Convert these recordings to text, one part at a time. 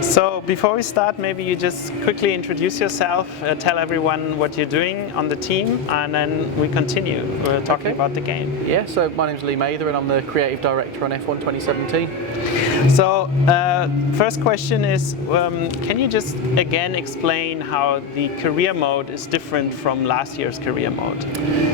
So before we start, maybe you just quickly introduce yourself, tell everyone what you're doing on the team, and then we continue talking about the game. Yeah, so my name's Lee Mather and I'm the Creative Director on F1 2017. So first question is, can you just again explain how the career mode is different from last year's career mode?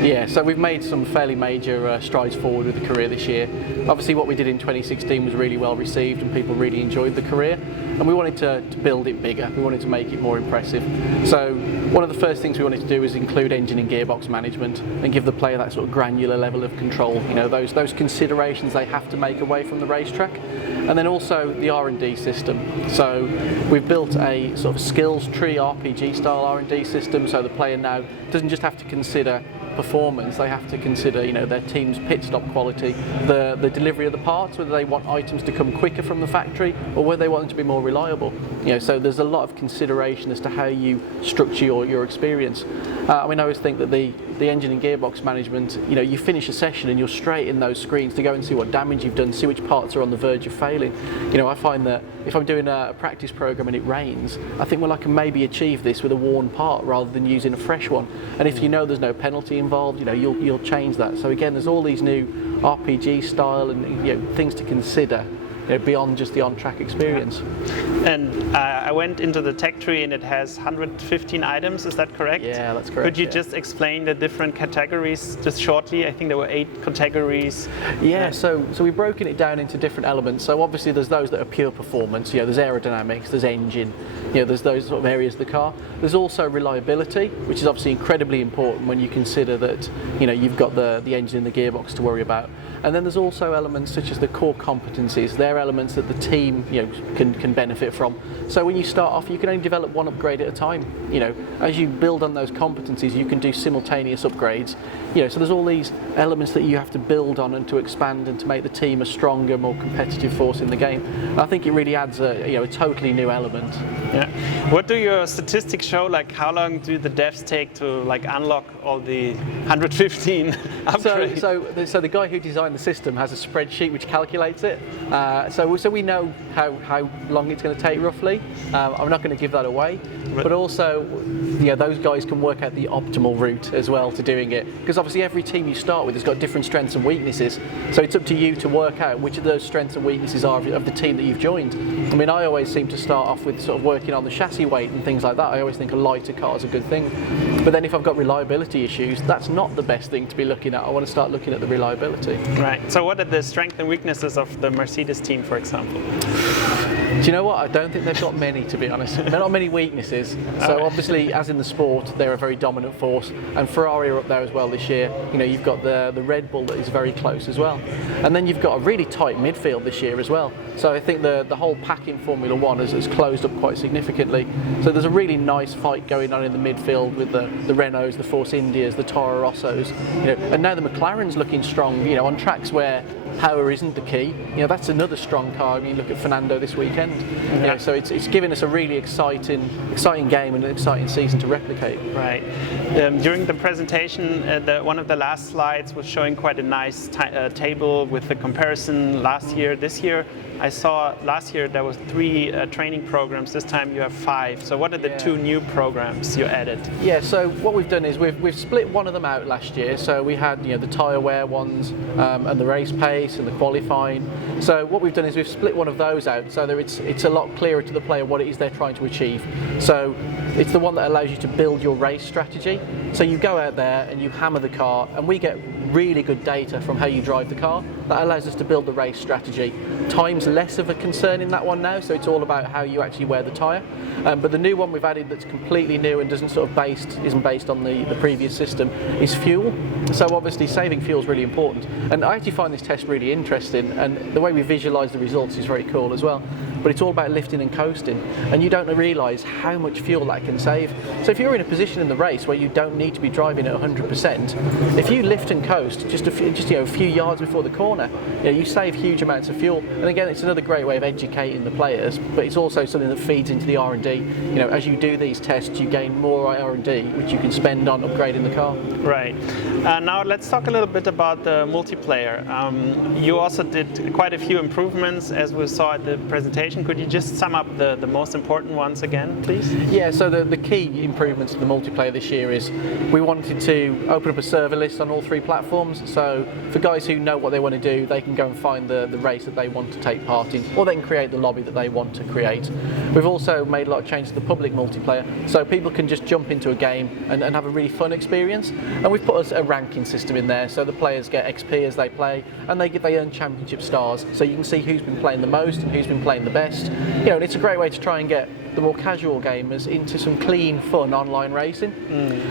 Yeah, so we've made some fairly major strides forward with the career this year. Obviously what we did in 2016 was really well received and people really enjoyed the career, and we wanted to build it bigger, we wanted to make it more impressive. So one of the first things we wanted to do was include engine and gearbox management and give the player that sort of granular level of control, you know, those considerations they have to make away from the racetrack. And then also the R&D system. So we've built a sort of skills tree RPG style R&D system, so the player now doesn't just have to consider performance, they have to consider, you know, their team's pit stop quality, the delivery of the parts, whether they want items to come quicker from the factory or whether they want them to be more reliable. You know, so there's a lot of consideration as to how you structure your experience. I mean, I always think that the engine and gearbox management, you know, you finish a session and you're straight in those screens to go and see what damage you've done, see which parts are on the verge of failing. You know, I find that if I'm doing a practice program and it rains, I think, well, I can maybe achieve this with a worn part rather than using a fresh one. And if you know there's no penalty involved, you know, you'll change that. So again, there's all these new RPG style and, you know, things to consider, you know, beyond just the on-track experience. And I went into the tech tree and it has 115 items, is that correct? Yeah, that's correct. Could you just explain the different categories just shortly? I think there were 8 categories. Yeah, so we've broken it down into different elements. So obviously there's those that are pure performance, you know, there's aerodynamics, there's engine, you know, there's those sort of areas of the car. There's also reliability, which is obviously incredibly important when you consider that, you know, you've got the engine and the gearbox to worry about. And then there's also elements such as the core competencies. They're elements that the team, you know, can benefit from. So when you start off, you can only develop one upgrade at a time. You know, as you build on those competencies, you can do simultaneous upgrades. You know, so there's all these elements that you have to build on and to expand and to make the team a stronger, more competitive force in the game. And I think it really adds a totally new element. Yeah. What do your statistics show? Like, how long do the devs take to like unlock all the 115 upgrades? So the guy who designed the system has a spreadsheet which calculates it. So we know how long it's going to take roughly. I'm not going to give that away, but also, you know, those guys can work out the optimal route as well to doing it, because obviously every team you start with has got different strengths and weaknesses. So it's up to you to work out which of those strengths and weaknesses are of the team that you've joined. I mean, I always seem to start off with sort of working on the chassis weight and things like that. I always think a lighter car is a good thing. But then if I've got reliability issues, that's not the best thing to be looking at. I want to start looking at the reliability. Right. So what are the strengths and weaknesses of the Mercedes team, for example? Do you know what? I don't think they've got many, to be honest. They're not many weaknesses. So obviously, as in the sport, they're a very dominant force, and Ferrari are up there as well this year. You know, you've got the Red Bull that is very close as well, and then you've got a really tight midfield this year as well. So I think the whole pack in Formula One has closed up quite significantly. So there's a really nice fight going on in the midfield with the Renaults, the Force Indias, the Toro Rossos, you know, and now the McLaren's looking strong. You know, on tracks where power isn't the key, you know, that's another strong car. I mean, look at Fernando this weekend. You know, so it's given us a really exciting game and an exciting season to replicate. Right. During the presentation, one of the last slides was showing quite a nice table with the comparison last year, this year. I saw last year there was 3 training programs. This time you have 5. So what are the 2 new programs you added? Yeah. So what we've done is we've split one of them out last year. So we had, you know, the tyre wear ones and the race pace and the qualifying. So what we've done is we've split one of those out so that it's a lot clearer to the player what it is they're trying to achieve. So it's the one that allows you to build your race strategy. So you go out there and you hammer the car, and we get really good data from how you drive the car. That allows us to build the race strategy. Time's less of a concern in that one now, so it's all about how you actually wear the tyre. But the new one we've added that's completely new and isn't based on the previous system is fuel. So obviously saving fuel is really important. And I actually find this test really interesting, and the way we visualise the results is very cool as well. But it's all about lifting and coasting, and you don't realise how much fuel that can save. So if you're in a position in the race where you don't need to be driving at 100%, if you lift and coast just a few yards before the corner, you know, you save huge amounts of fuel. And again, it's another great way of educating the players, but it's also something that feeds into the R&D. You know, as you do these tests, you gain more R&D, which you can spend on upgrading the car. Right. Now let's talk a little bit about the multiplayer. You also did quite a few improvements, as we saw at the presentation. presentation. Could you just sum up the most important ones again, please? Yeah, so the key improvements to the multiplayer this year is we wanted to open up a server list on all 3 platforms. So for guys who know what they want to do, they can go and find the race that they want to take part in, or they can create the lobby that they want to create. We've also made a lot of changes to the public multiplayer, so people can just jump into a game and have a really fun experience. And we've put a ranking system in there, so the players get XP as they play, and they earn championship stars, so you can see who's been playing the most and who's been playing the best. You know, and it's a great way to try and get the more casual gamers into some clean, fun online racing.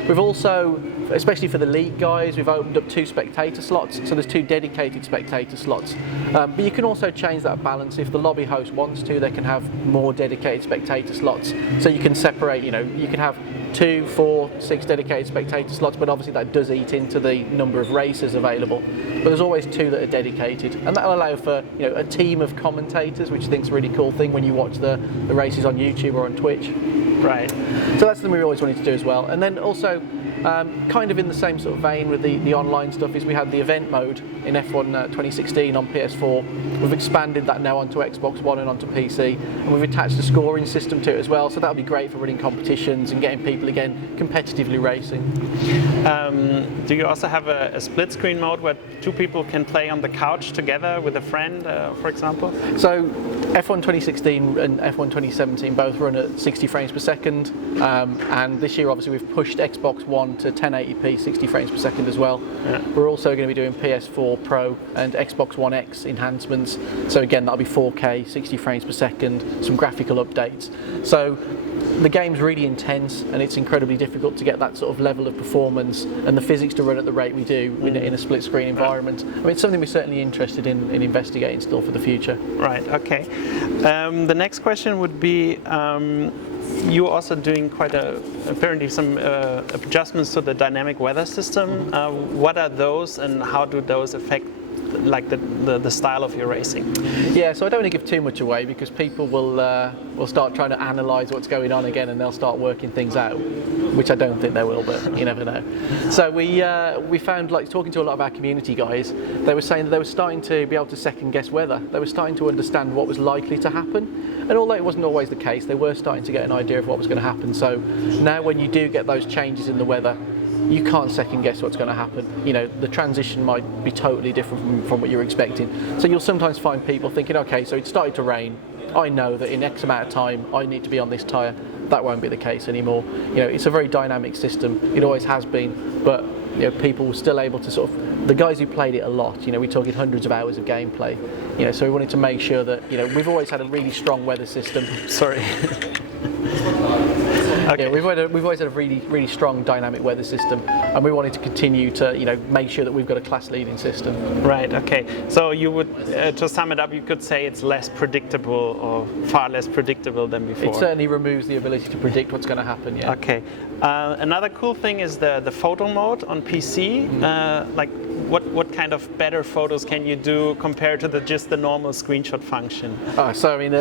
We've also, especially for the league guys, we've opened up 2 spectator slots, so there's 2 dedicated spectator slots. But you can also change that balance. If the lobby host wants to, they can have more dedicated spectator slots, so you can separate, you know, you can have 2, 4, 6 dedicated spectator slots, but obviously that does eat into the number of races available. But there's always 2 that are dedicated, and that'll allow for, you know, a team of commentators, which I think is a really cool thing when you watch the races on YouTube or on Twitch. Right. So that's something we always wanted to do as well. And then also, kind of in the same sort of vein with the online stuff, is we had the event mode in F1 2016 on PS4. We've expanded that now onto Xbox One and onto PC, and we've attached a scoring system to it as well, so that'll be great for running competitions and getting people again competitively racing. Do you also have a split screen mode where 2 people can play on the couch together with a friend, for example? So F1 2016 and F1 2017 both run at 60 frames per second, and this year obviously we've pushed Xbox One to 1080p 60 frames per second as well. Yeah. We're also going to be doing PS4 Pro and Xbox One X enhancements, so again that'll be 4K 60 frames per second, some graphical updates. So the game's really intense, and it's incredibly difficult to get that sort of level of performance and the physics to run at the rate we do in a split screen environment. I mean, it's something we're certainly interested in investigating still for the future. Right, okay. The next question would be, you're also doing apparently some adjustments to the dynamic weather system. What are those, and how do those affect like the style of your racing? Yeah, so I don't want to give too much away, because people will start trying to analyse what's going on again, and they'll start working things out, which I don't think they will, but you never know. So we found, like talking to a lot of our community guys, they were saying that they were starting to be able to second guess weather. They were starting to understand what was likely to happen, and although it wasn't always the case, they were starting to get an idea of what was going to happen. So now when you do get those changes in the weather, you can't second guess what's going to happen. You know, the transition might be totally different from what you're expecting. So you'll sometimes find people thinking, okay, so it started to rain, I know that in X amount of time I need to be on this tyre. That won't be the case anymore. You know, it's a very dynamic system, it always has been, but you know, people were still able to sort of, the guys who played it a lot, you know, we're talking hundreds of hours of gameplay, you know, so we wanted to make sure that, you know, we've always had a really strong weather system. Sorry. Okay. Yeah, we've always had a really strong dynamic weather system, and we wanted to continue to, you know, make sure that we've got a class-leading system. Right. Okay. So you would, to sum it up, you could say it's less predictable, or far less predictable than before. It certainly removes the ability to predict what's going to happen. Yeah. Okay. Another cool thing is the photo mode on PC. Like, what kind of better photos can you do compared to just the normal screenshot function? So I mean,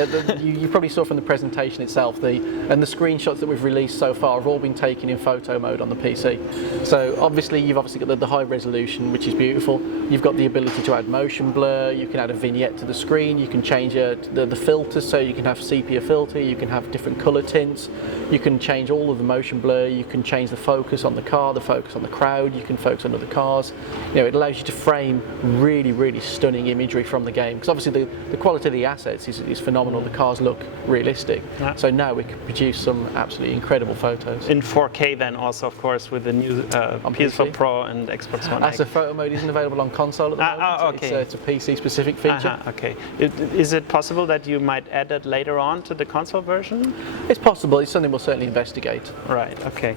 you probably saw from the presentation itself, the screenshots that we've released so far have all been taken in photo mode on the PC. So obviously you've got the high resolution, which is beautiful. You've got the ability to add motion blur, you can add a vignette to the screen, you can change the filters, so you can have sepia filter, you can have different colour tints, you can change all of the motion blur, you can change the focus on the car, the focus on the crowd, you can focus on other cars. You know, it allows you to frame really stunning imagery from the game, because obviously the quality of the assets is phenomenal. The cars look realistic. Yeah. So now we can produce some absolutely incredible photos. In 4K then also, of course, with the new PS4 Pro and Xbox One X. As a photo mode isn't available on console at the moment. Oh, okay. It's a PC specific feature. Okay. Is it possible that you might add that later on to the console version? It's possible. It's something we'll certainly investigate. Right, okay.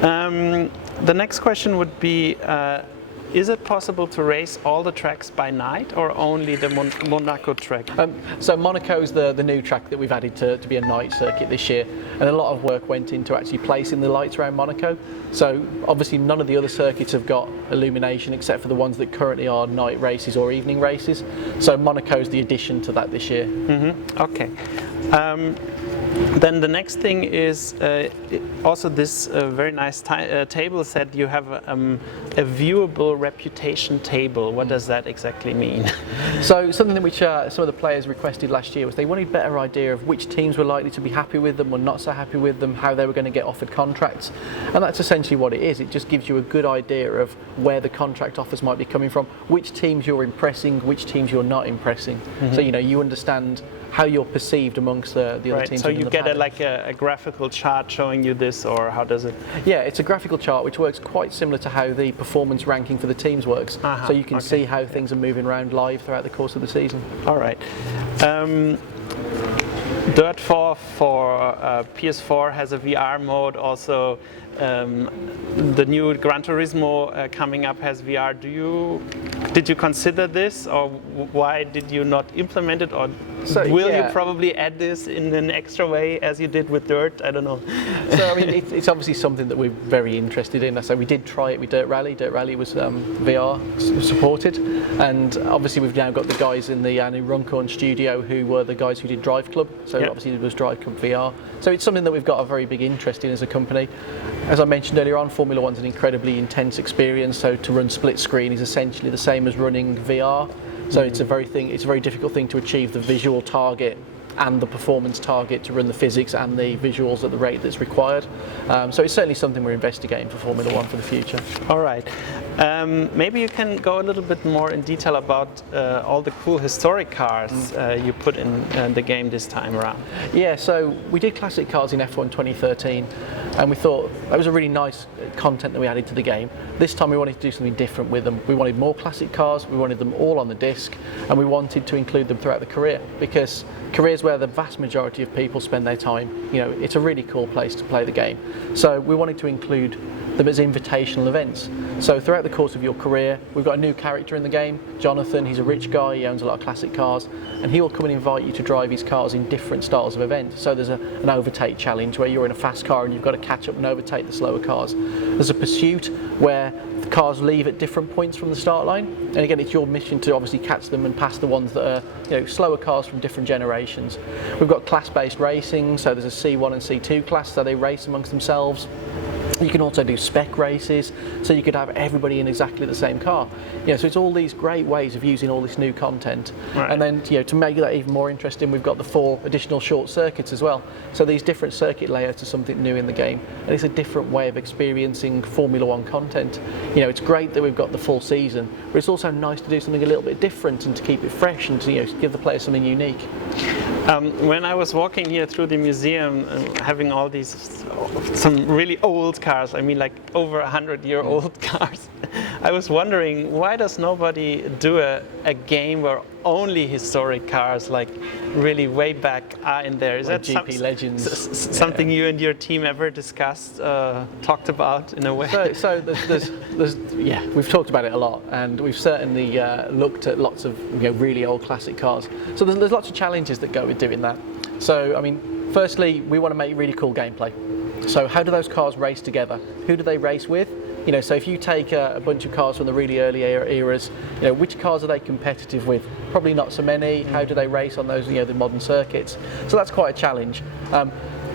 The next question would be, is it possible to race all the tracks by night, or only the Monaco track? So Monaco's the new track that we've added to be a night circuit this year, and a lot of work went into actually placing the lights around Monaco. So obviously none of the other circuits have got illumination except for the ones that currently are night races or evening races. So Monaco's the addition to that this year. Mm-hmm. Okay. Then the next thing is also this very nice table said you have a viewable reputation table. What does that exactly mean? So something that which some of the players requested last year was they wanted a better idea of which teams were likely to be happy with them or not so happy with them, how they were going to get offered contracts, and that's essentially what it is. It just gives you a good idea of where the contract offers might be coming from, which teams you're impressing, which teams you're not impressing. So you understand how you're perceived amongst the other teams. So you get a graphical chart showing you this, or how does it? Yeah, it's a graphical chart which works quite similar to how the performance ranking for the teams works. So you can see how things are moving around live throughout the course of the season. All right. Dirt 4 for PS4 has a VR mode. Also, the new Gran Turismo coming up has VR. Did you consider this, or why did you not implement it, or will you probably add this in an extra way as you did with Dirt? I don't know. So I mean, it's obviously something that we're very interested in. So we did try it with Dirt Rally. Dirt Rally was VR supported, and obviously we've now got the guys in the Runcorn studio who were the guys who did Drive Club. So obviously it was Drive Club VR. So it's something that we've got a very big interest in as a company. As I mentioned earlier on, Formula One's an incredibly intense experience. So to run split screen is essentially the same as running VR. So it's a very difficult thing to achieve the visual target and the performance target to run the physics and the visuals at the rate that's required. So it's certainly something we're investigating for Formula One for the future. All right. Maybe you can go a little bit more in detail about all the cool historic cars you put in the game this time around. Yeah, so we did classic cars in F1 2013, and we thought that was a really nice content that we added to the game. This time we wanted to do something different with them. We wanted more classic cars, we wanted them all on the disc, and we wanted to include them throughout the career, because careers where the vast majority of people spend their time, it's a really cool place to play the game. So we wanted to include them as invitational events. So throughout the course of your career, we've got a new character in the game, Jonathan. He's a rich guy, he owns a lot of classic cars, and he will come and invite you to drive his cars in different styles of events. So there's an overtake challenge where you're in a fast car and you've got to catch up and overtake the slower cars. There's a pursuit where the cars leave at different points from the start line, and again it's your mission to obviously catch them and pass the ones that are slower cars from different generations. We've got class-based racing, so there's a C1 and C2 class, so they race amongst themselves. You can also do spec races, so you could have everybody in exactly the same car. So it's all these great ways of using all this new content. Right. And then to make that even more interesting, we've got the 4 additional short circuits as well. So these different circuit layouts are something new in the game, and it's a different way of experiencing Formula One content. It's great that we've got the full season, but it's also nice to do something a little bit different and to keep it fresh and to give the players something unique. When I was walking here through the museum and having all these some really old cars, I mean like over 100-year-old cars, I was wondering, why does nobody do a game where only historic cars, like really way back, are in there? Is like that GP Legends? Something you and your team ever discussed, talked about in a way? So there's we've talked about it a lot, and we've certainly looked at lots of really old classic cars. So there's lots of challenges that go with doing that. So I mean, firstly, we want to make really cool gameplay. So how do those cars race together? Who do they race with? So if you take a bunch of cars from the really early eras, which cars are they competitive with? Probably not so many. How do they race on those, the modern circuits? So that's quite a challenge.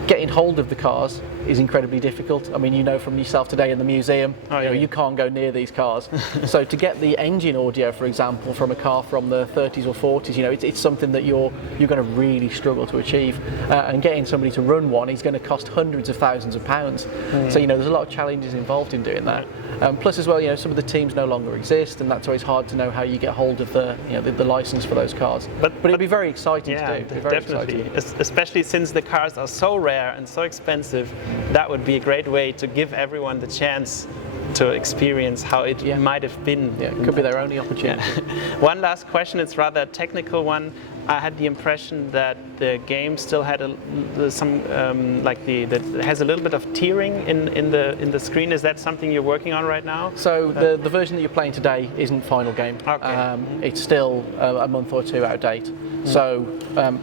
Getting hold of the cars is incredibly difficult. I mean, from yourself today in the museum, you can't go near these cars. So to get the engine audio, for example, from a car from the 30s or 40s, it's something that you're going to really struggle to achieve. And getting somebody to run one is going to cost hundreds of thousands of pounds. So there's a lot of challenges involved in doing that. Plus as well, some of the teams no longer exist, and that's always hard to know how you get hold of the license for those cars. But it'd be very exciting to do. Definitely, especially since the cars are so rare and so expensive. That would be a great way to give everyone the chance to experience how it might have been. Yeah, it could be their only opportunity. One last question, it's rather a technical one. I had the impression that the game still had that has a little bit of tearing in the screen. Is that something you're working on right now? So the version that you're playing today isn't final game. Okay. It's still a month or two out of date. So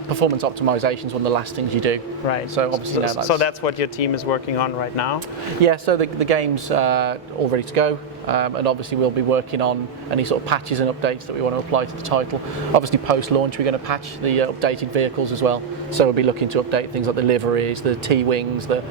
performance optimization is one of the last things you do. Right. So obviously so that's what your team is working on right now? Yeah. So the game's all ready to go. and obviously we'll be working on any sort of patches and updates that we want to apply to the title. Obviously post-launch we're going to patch the updated vehicles as well, so we'll be looking to update things like the liveries, the T-wings, the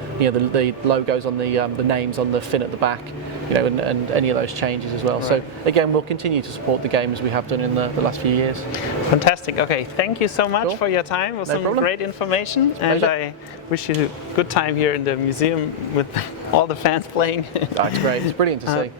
logos on the names on the fin at the back, and any of those changes as well. Right. So again, we'll continue to support the game as we have done in the last few years. Fantastic. Okay, thank you so much for your time. It was some great information, and I wish you a good time here in the museum with all the fans playing. That's great. It's brilliant to see.